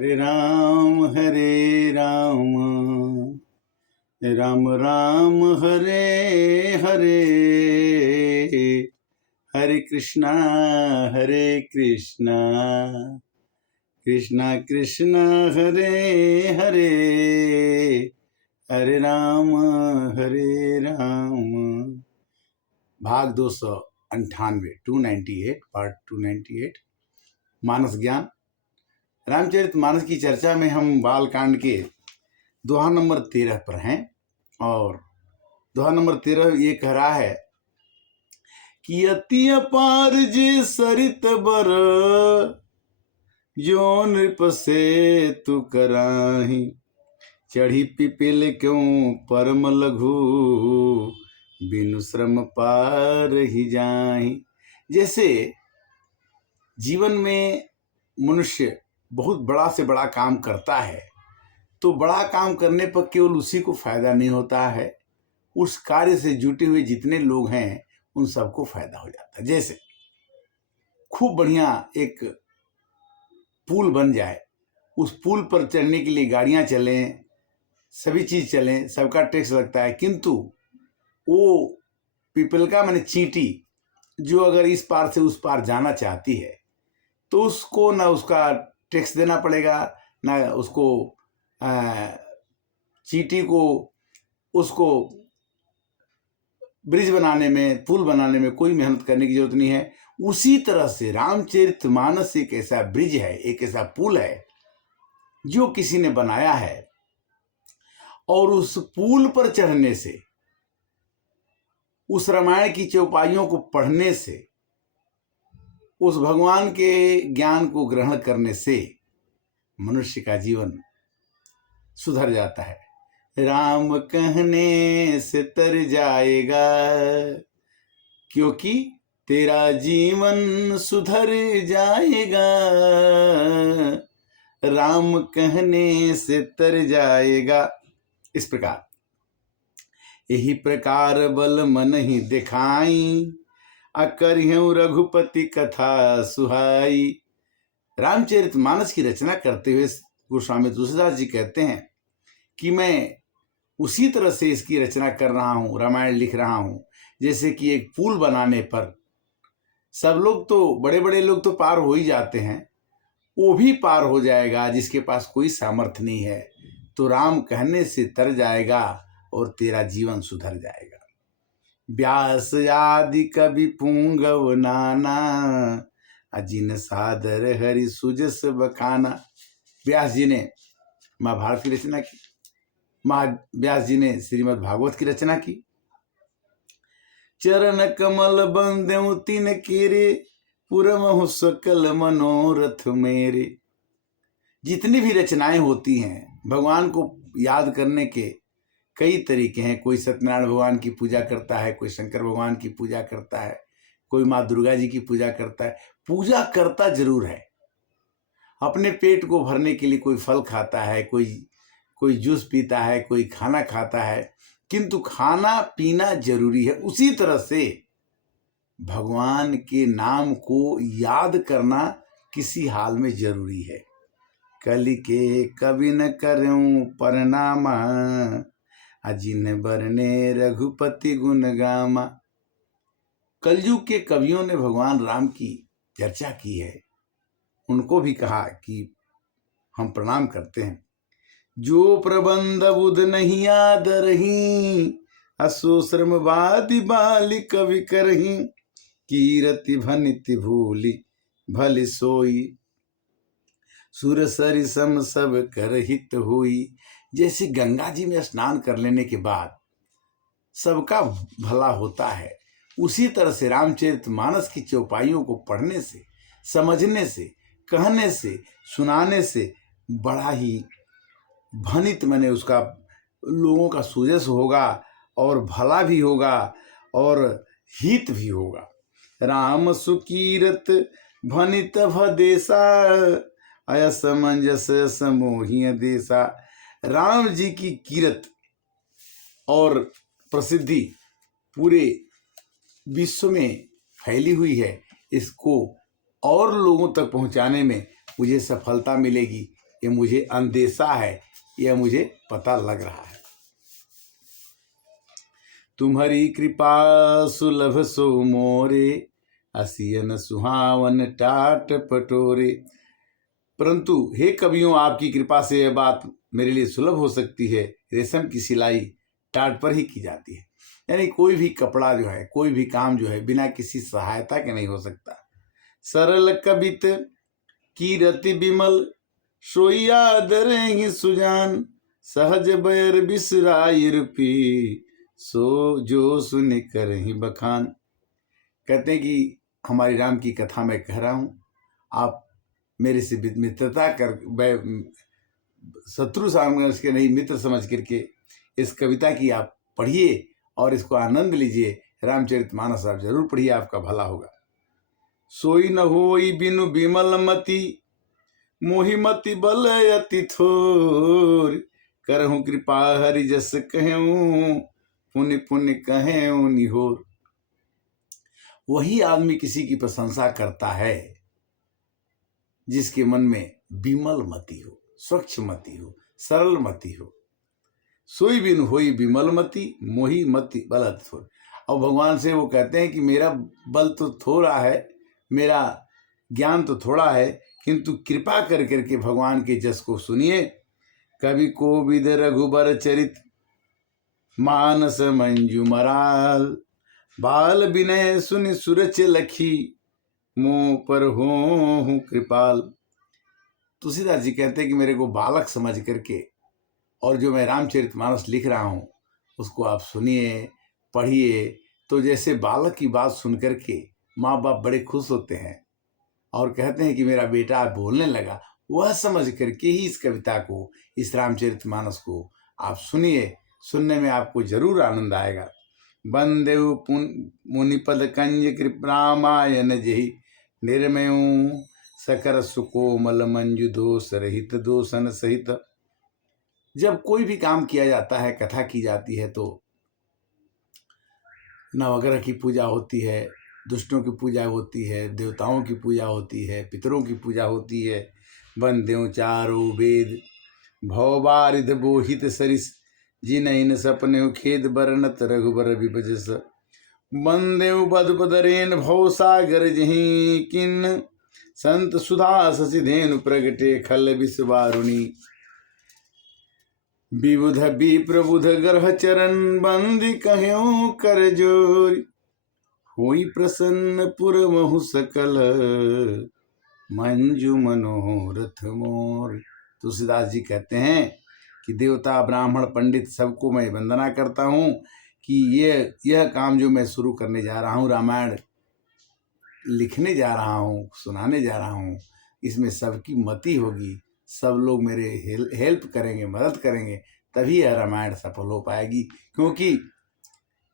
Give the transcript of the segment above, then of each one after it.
हरे राम राम राम हरे हरे, हरे कृष्णा कृष्णा कृष्णा हरे हरे, हरे राम भाग 298 298 पार्ट 298 मानस ज्ञान। रामचरित मानस की चर्चा में हम बालकांड के दोहा नंबर 13 पर हैं और दोहा नंबर 13 ये कह रहा है कि अति अपार जे सरित बर, जो नृप से तू कराही, चढ़ी पिपिल क्यों परम लघु, बिनु श्रम पार ही जाही। जैसे जीवन में मनुष्य बहुत बड़ा से बड़ा काम करता है तो बड़ा काम करने पर केवल उसी को फायदा नहीं होता है, उस कार्य से जुटे हुए जितने लोग हैं उन सबको फायदा हो जाता है। जैसे खूब बढ़िया एक पुल बन जाए, उस पुल पर चढ़ने के लिए गाड़ियां चलें, सभी चीज चलें, सबका टैक्स लगता है, किंतु वो पिपलका माने चींटी जो अगर इस पार से उस पार जाना चाहती है तो उसको ना उसका टैक्स देना पड़ेगा, ना उसको चींटी को उसको ब्रिज बनाने में, पुल बनाने में कोई मेहनत करने की जरूरत नहीं है। उसी तरह से रामचरितमानस एक ऐसा ब्रिज है, एक ऐसा पुल है जो किसी ने बनाया है, और उस पुल पर चढ़ने से, उस रामायण की चौपाइयों को पढ़ने से, उस भगवान के ज्ञान को ग्रहण करने से मनुष्य का जीवन सुधर जाता है। राम कहने से तर जाएगा, क्योंकि तेरा जीवन सुधर जाएगा, राम कहने से तर जाएगा। इस प्रकार यही प्रकार बल मन ही दिखाई, अकरिहूँ रघुपति कथा सुहाई। रामचरितमानस की रचना करते हुए गोस्वामी तुलसीदास जी कहते हैं कि मैं उसी तरह से इसकी रचना कर रहा हूँ, रामायण लिख रहा हूँ, जैसे कि एक पुल बनाने पर सब लोग तो, बड़े बड़े लोग तो पार हो ही जाते हैं, वो भी पार हो जाएगा जिसके पास कोई सामर्थ्य नहीं है, तो राम कहने से तर जाएगा और तेरा जीवन सुधर जाएगा। व्यास आदि कवि पुंगव नाना, अजिन सादर हरि सुजस बखाना। व्यास जी ने महाभारत की रचना की, व्यास जी ने श्रीमद् भागवत की रचना की। चरण कमल बंदेउ तिन केरे, पुरमहु सकल मनोरथ मेरे। जितनी भी रचनाएं होती हैं, भगवान को याद करने के कई तरीके हैं। कोई सत्यनारायण भगवान की पूजा करता है, कोई शंकर भगवान की पूजा करता है, कोई माँ दुर्गा जी की पूजा करता है। पूजा करता जरूर है, अपने पेट को भरने के लिए कोई फल खाता है, कोई जूस पीता है, कोई खाना खाता है, किंतु खाना पीना जरूरी है। उसी तरह से भगवान के नाम को याद करना किसी हाल में जरूरी है। कलि के कवि न करूं परनामा, अजिन बरने रघुपति गुण गामा। कलयुग के कवियों ने भगवान राम की चर्चा की है, उनको भी कहा कि हम प्रणाम करते हैं। जो प्रबंध बुध नहीं आदरही, असो श्रमवादि बाली कवि करही, कीरति भनिति भूलि भली सोई, सुर सरि सम सब कर हित हुई। जैसे गंगा जी में स्नान कर लेने के बाद सबका भला होता है, उसी तरह से रामचरितमानस की चौपाइयों को पढ़ने से, समझने से, कहने से, सुनाने से बड़ा ही भनित माने उसका लोगों का सुजस होगा और भला भी होगा और हित भी होगा। राम सुकीरत भनित भदेशा, असमंजस समोहिय देशा। राम जी की कीरत और प्रसिद्धि पूरे विश्व में फैली हुई है, इसको और लोगों तक पहुंचाने में मुझे सफलता मिलेगी, ये मुझे अंदेशा है, यह मुझे पता लग रहा है। तुम्हारी कृपा सुलभ सो मोरे, असियन सुहावन टाट पटोरे। परंतु हे कवियों, आपकी कृपा से यह बात मेरे लिए सुलभ हो सकती है। रेशम की सिलाई टाट पर ही की जाती है, यानी कोई भी कपड़ा जो है, कोई भी काम जो है बिना किसी सहायता के नहीं हो सकता। सरल कवित कीरति बिमल, सोया दरहि सुजान, सहज बैर बिसराई रूपी, सो जो सुन कर ही बखान। कहते हैं कि हमारी राम की कथा मैं कह रहा हूँ, आप मेरे से मित्रता कर, शत्रु समझ के नहीं, मित्र समझ करके इस कविता की आप पढ़िए और इसको आनंद लीजिए। रामचरितमानस आप जरूर पढ़िए, आपका भला होगा। सोई न होई बिनु बिमल मति, मोहि मति बल अति थोर, करहूं कृपा हरि जस कहूं, पुण्य पुण्य कहें निहोर। वही आदमी किसी की प्रशंसा करता है जिसके मन में बिमल मति हो, स्वच्छ मति हो, सरल मति हो। सोई बिन होई बिमल मति, मोहि मति बल अति थोर। और भगवान से वो कहते हैं कि मेरा बल तो थोड़ा है, मेरा ज्ञान तो थोड़ा है, किंतु कृपा कर करके भगवान के जस को सुनिए। कवि कोविद रघुबर चरित, मानस मंजू मराल, बाल विनय सुनि सुरच लखी, मुँह पर हो कृपाल। तुलसीदास जी कहते हैं कि मेरे को बालक समझ करके और जो मैं रामचरितमानस लिख रहा हूँ उसको आप सुनिए, पढ़िए। तो जैसे बालक की बात सुन करके माँ बाप बड़े खुश होते हैं और कहते हैं कि मेरा बेटा बोलने लगा, वह समझ करके ही इस कविता को, इस रामचरितमानस को आप सुनिए। सुनने में आपको जरूर आनंद आएगा। बंदेव मुनिपद कंज कृपरामायन जही, निर्मयू सकर सुकोमल मंजु दोष रहित, दोषन सहित। जब कोई भी काम किया जाता है, कथा की जाती है, तो नवग्रह की पूजा होती है, दुष्टों की पूजा होती है, देवताओं की पूजा होती है, पितरों की पूजा होती है। बंदेव चारो वेद, भवबारिध बोहित सरिस, जिनहिन सपने खेद बरनत रघुबर विभजस। बंदेव बद बदरेन भव सागर जही, किन संत सुधा शशिधेनु प्रगटे खल विषवारुणी। विबुध विप्रबुध ग्रह चरण, बंदी कह्यों कर जोर, होई प्रसन्न पुरमहु सकल, मंजू मनोरथ मोर। तुलसीदास जी कहते हैं कि देवता ब्राह्मण पंडित सबको मैं वंदना करता हूँ कि यह काम जो मैं शुरू करने जा रहा हूँ, रामायण लिखने जा रहा हूँ, सुनाने जा रहा हूँ, इसमें सबकी मति होगी, सब लोग मेरे हेल्प करेंगे, मदद करेंगे, तभी यह रामायण सफल हो पाएगी। क्योंकि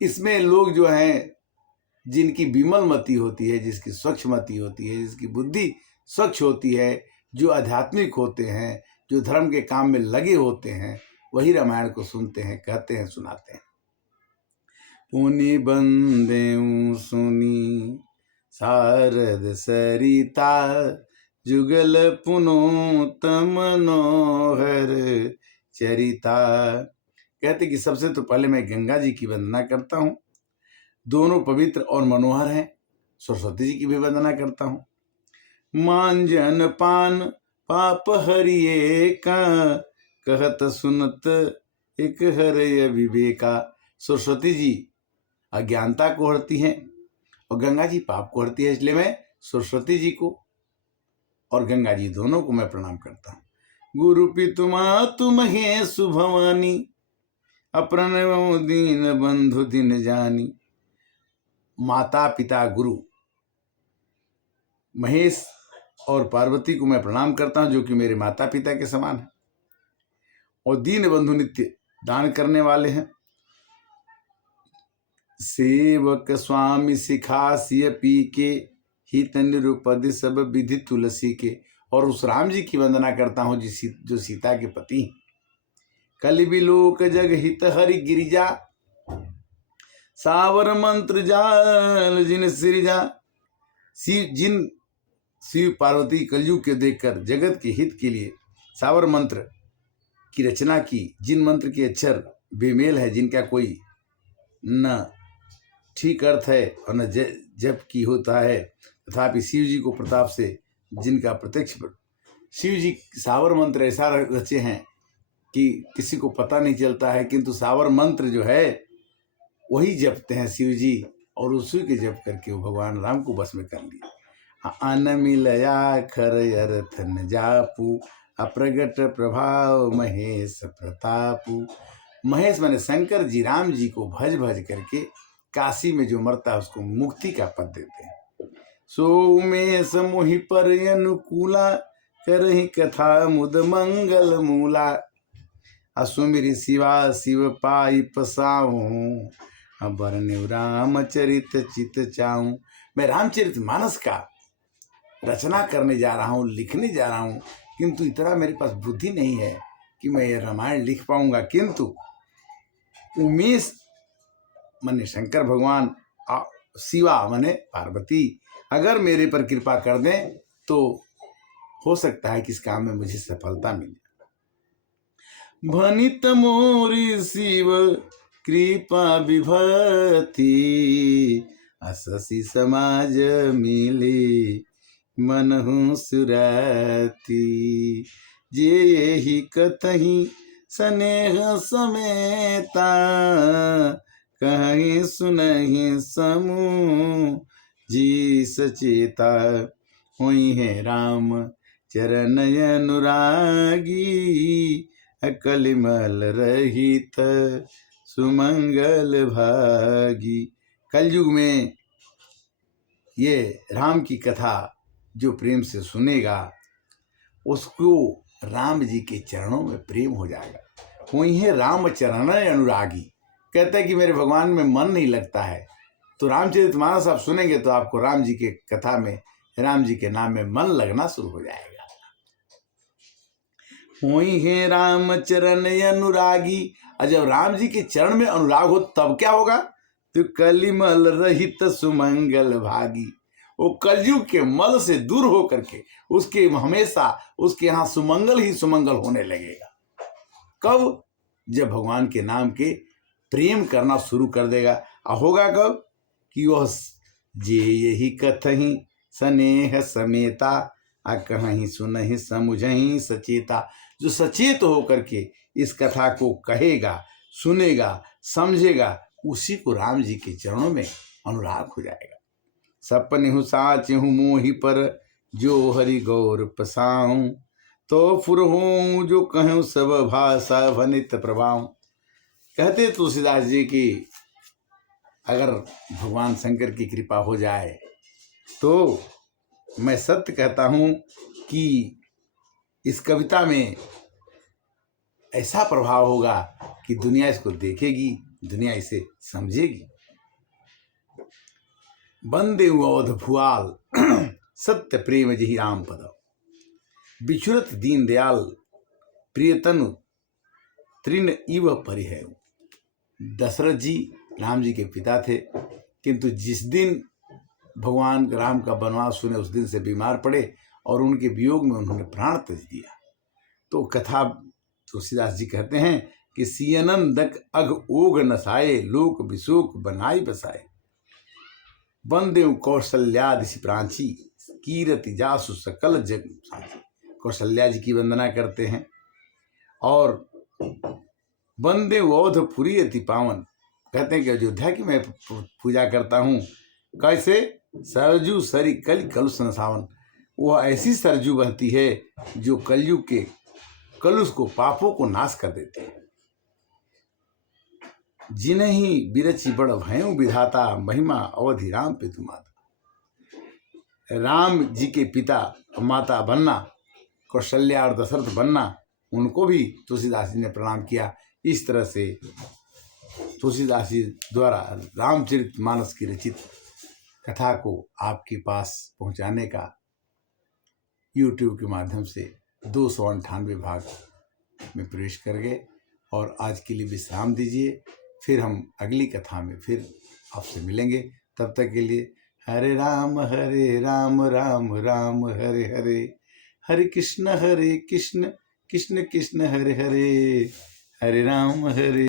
इसमें लोग जो हैं, जिनकी विमल मति होती है, जिसकी स्वच्छ मति होती है, जिसकी बुद्धि स्वच्छ होती है, जो आध्यात्मिक होते हैं, जो धर्म के काम में लगे होते हैं, वही रामायण को सुनते हैं, कहते हैं, सुनाते हैं। पुनि बंदेउ सुनी शारद सरिता, जुगल पुनोतम मनोहर चरिता। कहते कि सबसे तो पहले मैं गंगा जी की वंदना करता हूँ, दोनों पवित्र और मनोहर हैं। सरस्वती जी की भी वंदना करता हूँ। मांजन पान पाप हरिये का, कहत सुनत एक हरय विवेका। सरस्वती जी अज्ञानता को हरती हैं और गंगा जी पाप को हरती है, इसलिए मैं सरस्वती जी को और गंगा जी दोनों को मैं प्रणाम करता हूँ। गुरु पितुमा तुम हे सुभवानी, अप्रणव दीन बंधु दिन जानी। माता पिता गुरु महेश और पार्वती को मैं प्रणाम करता हूँ, जो कि मेरे माता पिता के समान है, और दीन बंधु नित्य दान करने वाले हैं। सेवक स्वामी सिखासिय पी के, हित निरुपद सब विधि तुलसी के। और उस राम जी की वंदना करता हूँ जो सीता के पति हैं। कलि बिलोक जग हित हरि गिरिजा, सावर मंत्र जाल जिन सिरजा। जिन शिव पार्वती कलयुग के देखकर जगत के हित के लिए सावर मंत्र की रचना की, जिन मंत्र के अक्षर बेमेल है, जिनका कोई न ठीक अर्थ है और न जप की होता है, तथापि शिव जी को प्रताप से जिनका प्रत्यक्ष, शिव जी सावर मंत्र ऐसा रचे हैं कि किसी को पता नहीं चलता है, किंतु सावर मंत्र जो है वही जपते हैं शिव जी, और उसी के जप करके वो भगवान राम को बस में कर लिया। अन मिलया खर अर्थ न जापू, अप्रगट प्रभाव महेश प्रतापू। महेश माने शंकर जी राम जी को भज भज करके काशी में जो मरता है उसको मुक्ति का पद देते हैं। सो उमेश मोहि पर अनुकूला, करहि कथा मुद मंगल मूला। असुमिरि शिवा शिव पाई पसाऊं, बरनेउ रामचरित चित चाऊं। मैं रामचरित मानस का रचना करने जा रहा हूँ, लिखने जा रहा हूँ, किंतु इतना मेरे पास बुद्धि नहीं है कि मैं ये रामायण लिख पाऊंगा। किंतु उमेश माने शंकर भगवान, शिवा माने पार्वती अगर मेरे पर कृपा कर दें तो हो सकता है कि इस काम में मुझे सफलता मिले। भनित मोरी शिव कृपा विभति, अससी समाज मिली मनहु सुरति। जे यही कतहि स्नेह समेता, कहीं सुनहि समूह जी सचेता। हुई है राम चरण अनुरागी, अकलिमल रहित सुमंगल भागी। कलयुग में ये राम की कथा जो प्रेम से सुनेगा उसको राम जी के चरणों में प्रेम हो जाएगा। हुई है राम चरण अनुरागी, कहते हैं कि मेरे भगवान में मन नहीं लगता है, तो रामचरितमानस आप सुनेंगे तो आपको राम जी के कथा में, राम जी के नाम में मन लगना शुरू हो जाएगा। हुई है राम चरण अनुरागी, और जब राम जी के चरण में अनुराग हो तब क्या होगा? तो कलिमल रहित सुमंगल भागी। वो कलयुग के मल से दूर हो करके उसके हमेशा उसके यहाँ सुमंगल ही सुमंगल होने लगेगा। कब? जब भगवान के नाम के प्रेम करना शुरू कर देगा। होगा कब? कि वह जे यही कथहि स्नेह समेता, आ कहीं सुनहि समुझहि सचेता। जो सचेत होकर के इस कथा को कहेगा, सुनेगा, समझेगा, उसी को राम जी के चरणों में अनुराग हो जाएगा। सपने साचहु मोहि पर, जो हरि गौर पसाऊं, तो फुरहूं जो कहूं सब भाषा भनित प्रभाऊं। कहते तुलसीदास जी की अगर भगवान शंकर की कृपा हो जाए तो मैं सत्य कहता हूं कि इस कविता में ऐसा प्रभाव होगा कि दुनिया इसको देखेगी, दुनिया इसे समझेगी। बंदे अवध भुआल सत्य प्रेम जहि राम पद, बिछुरत दीन दयाल प्रियतनु तृण इव परिहय। दशरथ जी राम जी के पिता थे, किंतु जिस दिन भगवान राम का वनवास सुने उस दिन से बीमार पड़े और उनके वियोग में उन्होंने प्राण त्याग दिया। तो कथा तुलसीदास जी कहते हैं कि सियनंदक अघ ओघ नसाए, लोक विशोक बनाई बसाए। बंदेव कौशल्यादिशि प्राची, कीरति जासु सकल जग साची। कौशल्या जी की वंदना करते हैं। और बंदे अवधपुरी अति पावन, कहते हैं कि अयोध्या की मैं पूजा करता हूँ। कैसे? सरजू सरी कल कलुष सावन। वह ऐसी सरजू बहती है जो कलयुग के कलुष को, पापों को नाश कर देते हैं। जिन्हीं बिरची बड़ भयउ विधाता, महिमा अवधि राम पितु माता। राम जी के पिता माता बनना, कौशल्या और दशरथ बनना, उनको भी तुलसीदास जी ने प्रणाम किया। इस तरह से तुलसीदास जी द्वारा रामचरितमानस की रचित कथा को आपके पास पहुंचाने का YouTube के माध्यम से 298 भाग में प्रवेश कर गए। और आज के लिए विश्राम दीजिए, फिर हम अगली कथा में फिर आपसे मिलेंगे। तब तक के लिए हरे राम राम राम राम हरे हरे, हरे कृष्ण कृष्ण कृष्ण हरे हरे, हरे राम हरे